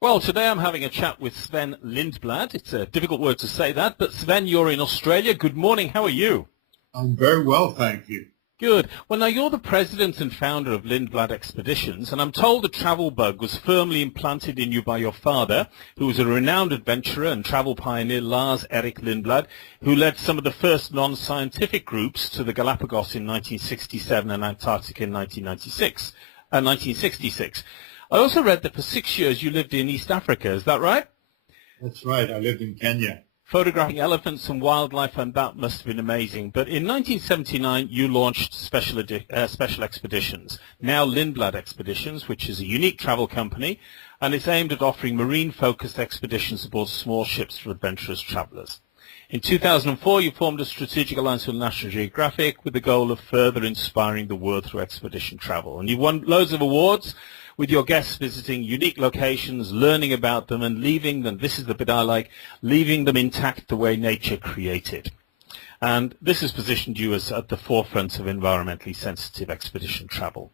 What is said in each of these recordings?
Well, today I'm having a chat with Sven Lindblad. It's a difficult word to say that, but Sven, you're in Australia. Good morning. How are you? I'm very well, thank you. Good. Well, now you're the president and founder of Lindblad Expeditions, and I'm told the travel bug was firmly implanted in you by your father, who was a renowned adventurer and travel pioneer, Lars Erik Lindblad, who led some of the first non-scientific groups to the Galapagos in 1967 and Antarctica in 1966. I also read that for 6 years you lived in East Africa. Is that right? That's right. I lived in Kenya. Photographing elephants and wildlife, and that must have been amazing. But in 1979, you launched Special Expeditions, now Lindblad Expeditions, which is a unique travel company, and it's aimed at offering marine-focused expeditions aboard small ships for adventurous travelers. In 2004, you formed a strategic alliance with National Geographic with the goal of further inspiring the world through expedition travel. And you've won loads of awards, with your guests visiting unique locations, learning about them, and leaving them, this is the bit I like, leaving them intact the way nature created. And this has positioned you as at the forefront of environmentally sensitive expedition travel.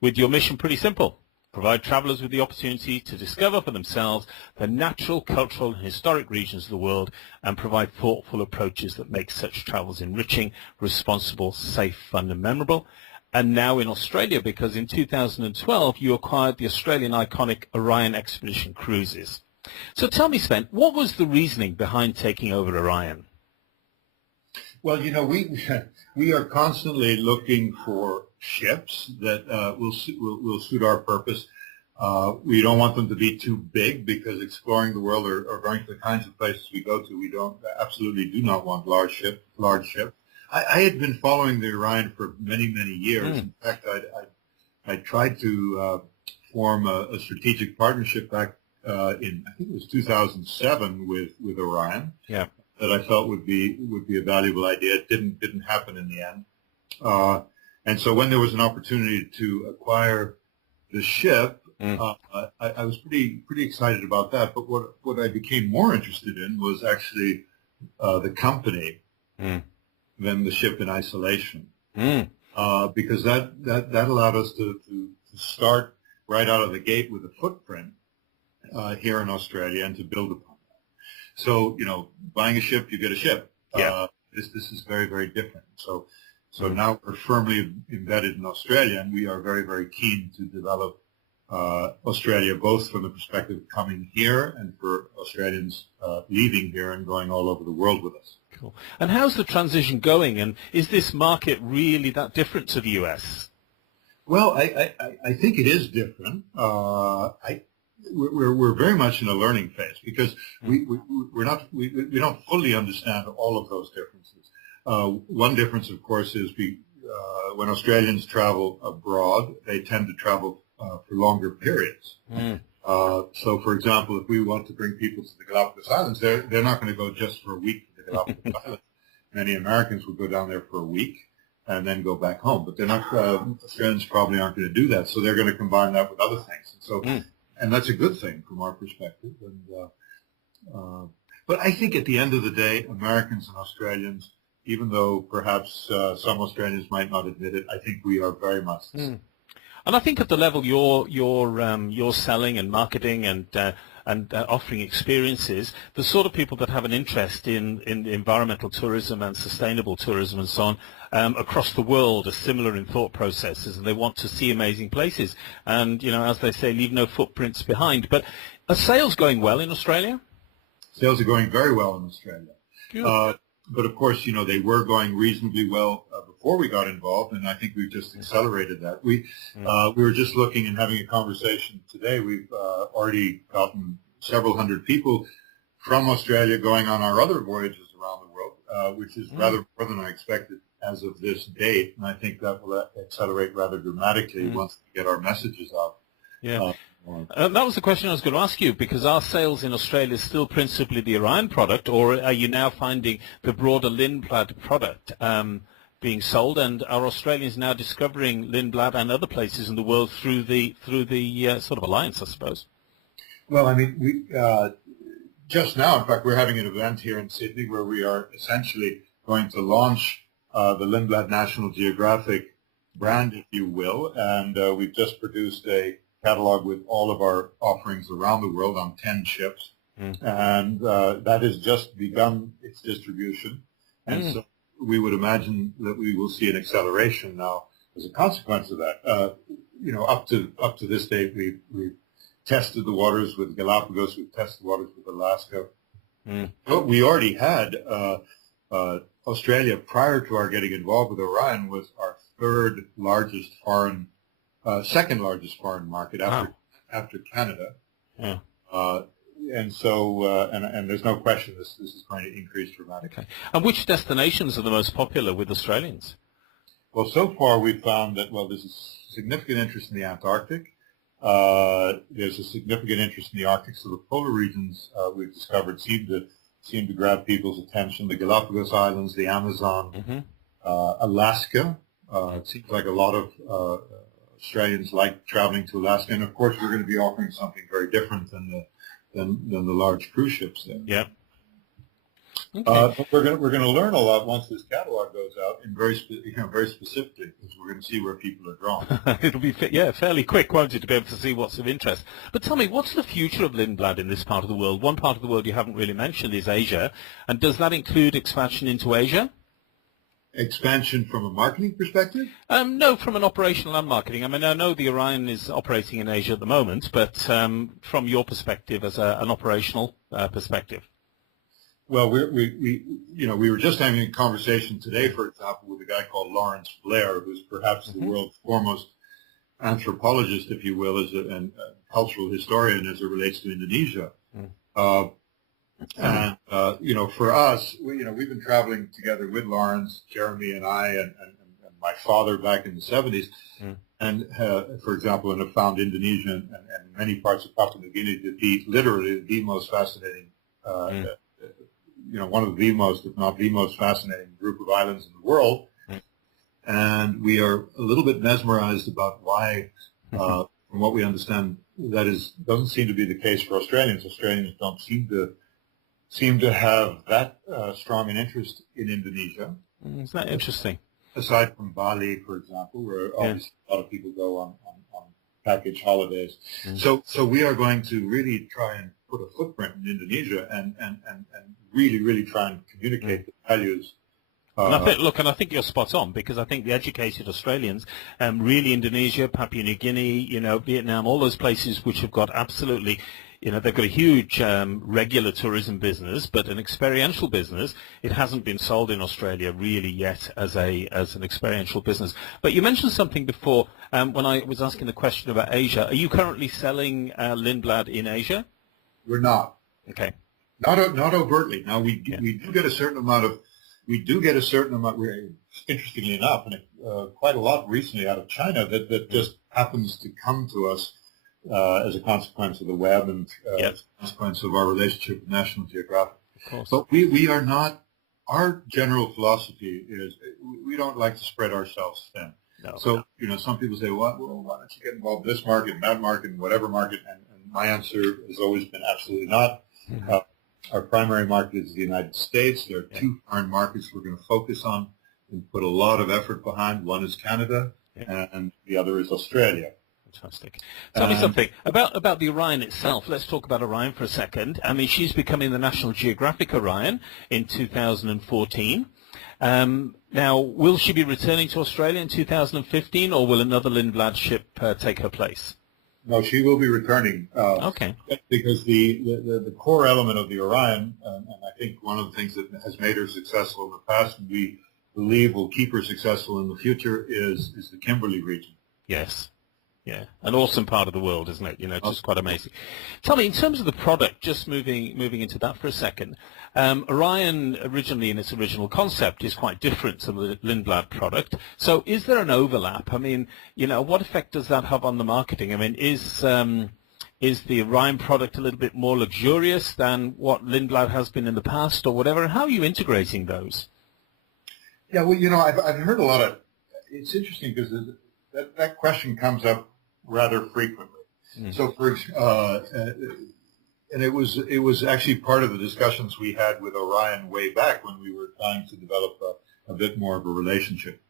With your mission pretty simple: provide travelers with the opportunity to discover for themselves the natural, cultural, and historic regions of the world, and provide thoughtful approaches that make such travels enriching, responsible, safe, fun, and memorable. And now in Australia, because in 2012 you acquired the Australian iconic Orion Expedition Cruises. So tell me, Sven, what was the reasoning behind taking over Orion? Well, we are constantly looking for ships that will suit our purpose. We don't want them to be too big, because exploring the world or going to the kinds of places we go to, we absolutely do not want large ships. I had been following the Orion for many, many years. In fact, I tried to form a strategic partnership back in, I think it was 2007 with Orion. Yeah. That I felt would be a valuable idea. It didn't happen in the end. And so when there was an opportunity to acquire the ship, I was pretty excited about that. But what I became more interested in was actually the company. Than the ship in isolation, because that allowed us to start right out of the gate with a footprint here in Australia and to build upon that. So, buying a ship, you get a ship. Yeah. This is very, very different. So now we're firmly embedded in Australia, and we are very, very keen to develop Australia, both from the perspective of coming here and for Australians leaving here and going all over the world with us. Cool. And how's the transition going? And is this market really that different to the US? Well, I think it is different. We're very much in a learning phase, because we don't fully understand all of those differences. One difference, of course, is when Australians travel abroad, they tend to travel for longer periods. So, for example, if we want to bring people to the Galapagos Islands, they're not going to go just for a week to the Galapagos Islands. Many Americans will go down there for a week and then go back home. But they're not. Australians probably aren't going to do that, so they're going to combine that with other things. And that's a good thing from our perspective. But I think at the end of the day, Americans and Australians, even though perhaps some Australians might not admit it, I think we are very much the same. And I think at the level you're selling and marketing and offering experiences, the sort of people that have an interest in environmental tourism and sustainable tourism and so on across the world are similar in thought processes, and they want to see amazing places and, as they say, leave no footprints behind. But are sales going well in Australia? Sales are going very well in Australia. Good. But of course, they were going reasonably well before we got involved, and I think we've just accelerated that. We were just looking and having a conversation today. We've already gotten several hundred people from Australia going on our other voyages around the world, which is rather more than I expected as of this date, and I think that will accelerate rather dramatically once we get our messages out. Yeah. That was the question I was going to ask you, because our sales in Australia is still principally the Orion product, or are you now finding the broader Lindblad product being sold, and are Australians now discovering Lindblad and other places in the world through the sort of alliance, I suppose? Well, I mean, we just now, in fact, we're having an event here in Sydney where we are essentially going to launch the Lindblad National Geographic brand, if you will, and we've just produced a catalog with all of our offerings around the world on 10 ships. And that has just begun its distribution. And so we would imagine that we will see an acceleration now as a consequence of that. You know, up to this date, we've tested the waters with Galapagos, we've tested the waters with Alaska. But we already had Australia, prior to our getting involved with Orion, was our second largest foreign market after Canada. And so, and there's no question this is going to increase dramatically. Okay. And which destinations are the most popular with Australians? Well, so far we've found that, well, there's a significant interest in the Antarctic. There's a significant interest in the Arctic. So the polar regions we've discovered seem to grab people's attention. The Galapagos Islands, the Amazon, Alaska. It seems like a lot of Australians like traveling to Alaska. And of course, we're going to be offering something very different than the large cruise ships there. Yeah. Okay. But we're going to learn a lot once this catalog goes out, and very specifically, because we're going to see where people are drawn. It'll be fairly quick, won't it, to be able to see what's of interest. But tell me, what's the future of Lindblad in this part of the world? One part of the world you haven't really mentioned is Asia, and does that include expansion into Asia? Expansion from a marketing perspective? No, from an operational and marketing. I mean, I know the Orion is operating in Asia at the moment, but from your perspective as an operational perspective. Well, we were just having a conversation today, for example, with a guy called Lawrence Blair, who's perhaps the world's foremost anthropologist, if you will, and cultural historian as it relates to Indonesia. And for us, we've been traveling together with Lawrence, Jeremy, and I, and my father back in the 70s, and for example, and have found Indonesia and many parts of Papua New Guinea to be literally the most fascinating. One of the most, if not the most fascinating group of islands in the world. And we are a little bit mesmerized about why, from what we understand, doesn't seem to be the case for Australians. Australians don't seem to have that strong an interest in Indonesia. Isn't that interesting? Aside from Bali, for example, where obviously a lot of people go on package holidays. So we are going to really try and put a footprint in Indonesia and really try and communicate the values. And I think you're spot on, because I think the educated Australians, really Indonesia, Papua New Guinea, Vietnam, all those places which have got absolutely, they've got a huge regular tourism business, but an experiential business. It hasn't been sold in Australia really yet as an experiential business. But you mentioned something before when I was asking the question about Asia. Are you currently selling Lindblad in Asia? We're not. Okay. Not overtly. Now we do get a certain amount. Interestingly enough, and quite a lot recently out of China that just happens to come to us as a consequence of the web and as a consequence of our relationship with National Geographic. Of course. But we are not. Our general philosophy is we don't like to spread ourselves thin. No. So some people say, well, why don't you get involved in this market and that market and whatever market? And my answer has always been absolutely not. Our primary market is the United States. There are two foreign markets we're going to focus on and put a lot of effort behind. One is Canada, and the other is Australia. Fantastic. Tell me something about the Orion itself. Let's talk about Orion for a second. I mean, she's becoming the National Geographic Orion in 2014. Now, will she be returning to Australia in 2015, or will another Lindblad ship take her place? No, she will be returning. Okay. Because the core element of the Orion, and I think one of the things that has made her successful in the past, and we believe will keep her successful in the future, is the Kimberley region. Yes. Yeah, an awesome part of the world, isn't it? Just quite amazing. Tell me, in terms of the product, just moving into that for a second, Orion originally in its original concept is quite different to the Lindblad product. So is there an overlap? I mean, what effect does that have on the marketing? I mean, is the Orion product a little bit more luxurious than what Lindblad has been in the past or whatever? How are you integrating those? Yeah, well, I've heard a lot of, it's interesting because that question comes up rather frequently. So, and it was actually part of the discussions we had with Orion way back when we were trying to develop a bit more of a relationship.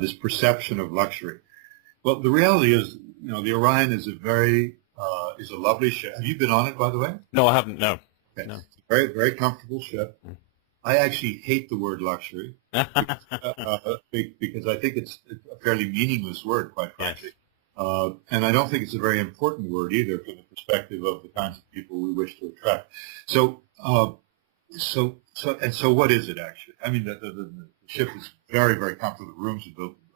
This perception of luxury. Well, the reality is the Orion is is a lovely ship. Have you been on it, by the way? No, I haven't. No. Okay. No. Very, very comfortable ship. I actually hate the word luxury because I think it's a fairly meaningless word, quite frankly. Yes. And I don't think it's a very important word either from the perspective of the kinds of people we wish to attract. So what is it actually? I mean, the ship is very, very comfortable. The rooms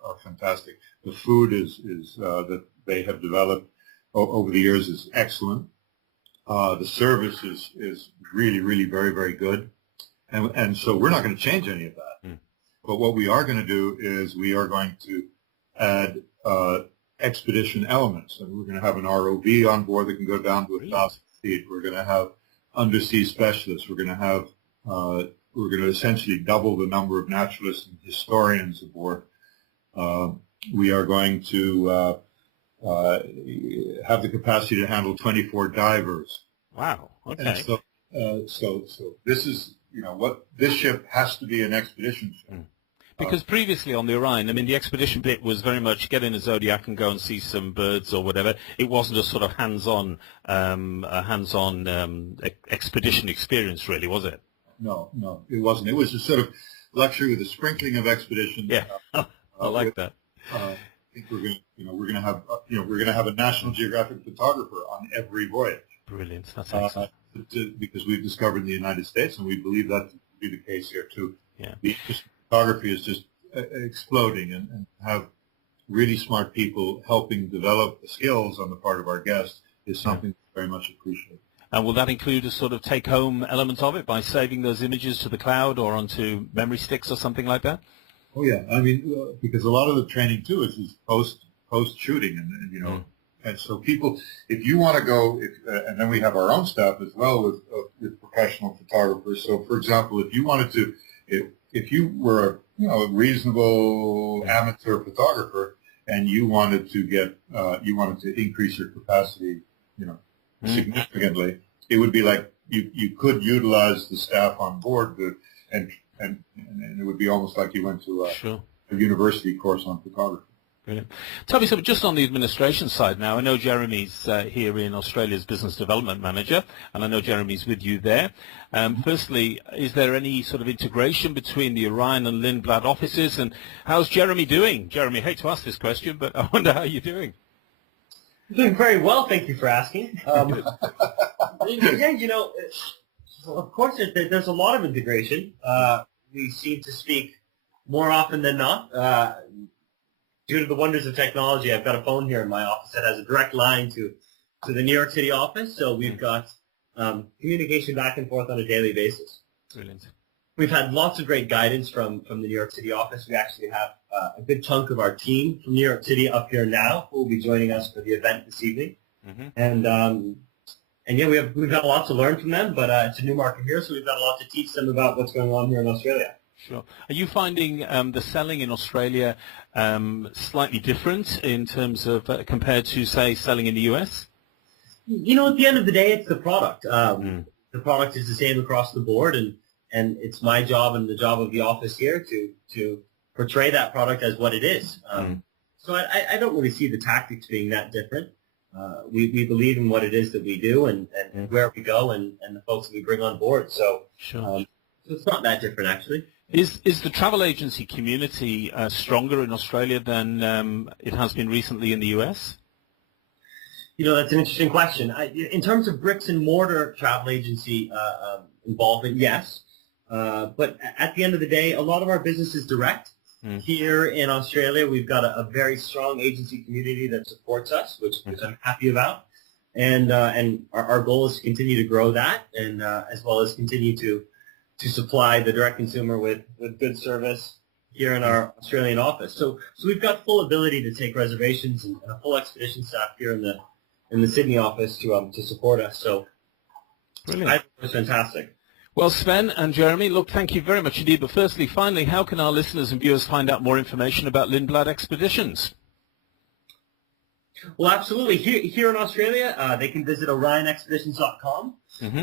are fantastic. The food is that they have developed over the years is excellent. The service is really, really very, very good. And so we're not going to change any of that. But what we are going to do is we are going to add expedition elements. And we're going to have an ROV on board that can go down to 1,000 feet. We're going to have undersea specialists. We're going to essentially double the number of naturalists and historians aboard. We are going to have the capacity to handle 24 divers. Wow. Okay. And so this is, what this ship has to be an expedition ship. Because previously on the Orion, I mean, the expedition bit was very much get in a Zodiac and go and see some birds or whatever. It wasn't a sort of hands-on expedition experience, really, was it? No, it wasn't. It was a sort of luxury with a sprinkling of expedition. Yeah, I like that. I think we're going to have a National Geographic photographer on every voyage. Brilliant. That's excellent. Because we've discovered in the United States, and we believe that to be the case here too. Yeah. The photography is just exploding, and have really smart people helping develop the skills on the part of our guests is something very much appreciated. And will that include a sort of take-home element of it by saving those images to the cloud or onto memory sticks or something like that? Oh yeah, I mean, because a lot of the training too is post shooting, and and so people, if you want to go, and then we have our own staff as well with professional photographers. So, for example, if you wanted to, if you were a reasonable amateur photographer and you wanted to increase your capacity, significantly, it would be like you could utilize the staff on board and it would be almost like you went to a university course on photography. Brilliant. Tell me something, just on the administration side now, I know Jeremy's here in Australia as Business Development Manager, and I know Jeremy's with you there. Firstly, is there any sort of integration between the Orion and Lindblad offices, and how's Jeremy doing? Jeremy, I hate to ask this question, but I wonder how you're doing. I'm doing very well, thank you for asking. Of course, there's a lot of integration. We seem to speak more often than not. Due to the wonders of technology, I've got a phone here in my office that has a direct line to the New York City office, so we've got communication back and forth on a daily basis. Brilliant. We've had lots of great guidance from the New York City office. We actually have a good chunk of our team from New York City up here now who will be joining us for the event this evening. And yeah, we've got a lot to learn from them, but it's a new market here, so we've got a lot to teach them about what's going on here in Australia. Sure. Are you finding the selling in Australia slightly different in terms of compared to, say, selling in the US? At the end of the day, it's the product. The product is the same across the board, and it's my job and the job of the office here to portray that product as what it is. So I don't really see the tactics being that different. We believe in what it is that we do and where we go and the folks that we bring on board. So, so it's not that different, actually. Is the travel agency community stronger in Australia than it has been recently in the US? That's an interesting question. In terms of bricks and mortar travel agency involvement, yes. But at the end of the day, a lot of our business is direct. Here in Australia, we've got a very strong agency community that supports us, which I'm happy about. And our goal is to continue to grow that, and as well as continue to supply the direct consumer with good service here in our Australian office. So we've got full ability to take reservations and a full expedition staff here in the Sydney office to support us. So brilliant. I think it's fantastic. Well, Sven and Jeremy, look, thank you very much indeed. But firstly, finally, how can our listeners and viewers find out more information about Lindblad Expeditions? Well, absolutely. Here in Australia, they can visit orionexpeditions.com,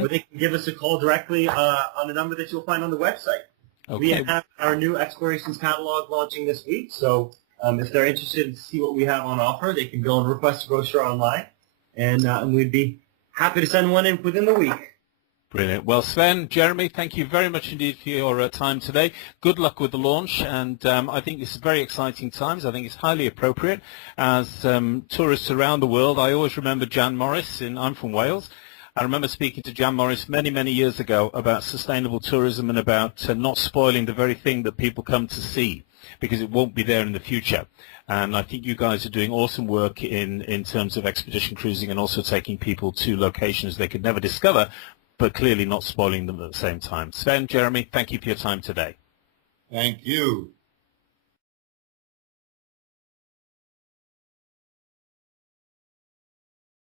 or they can give us a call directly on a number that you'll find on the website. Okay. We have our new explorations catalog launching this week, so If they're interested to see what we have on offer, they can go and request a brochure online, and we'd be happy to send one in within the week. Brilliant. Well, Sven, Jeremy, thank you very much indeed for your time today. Good luck with the launch, and I think this is very exciting times. I think it's highly appropriate. As tourists around the world, I always remember Jan Morris. I'm from Wales. I remember speaking to Jan Morris many, many years ago about sustainable tourism and about not spoiling the very thing that people come to see, because it won't be there in the future. And I think you guys are doing awesome work in terms of expedition cruising and also taking people to locations they could never discover, but clearly not spoiling them at the same time. Sven, Jeremy, thank you for your time today. Thank you.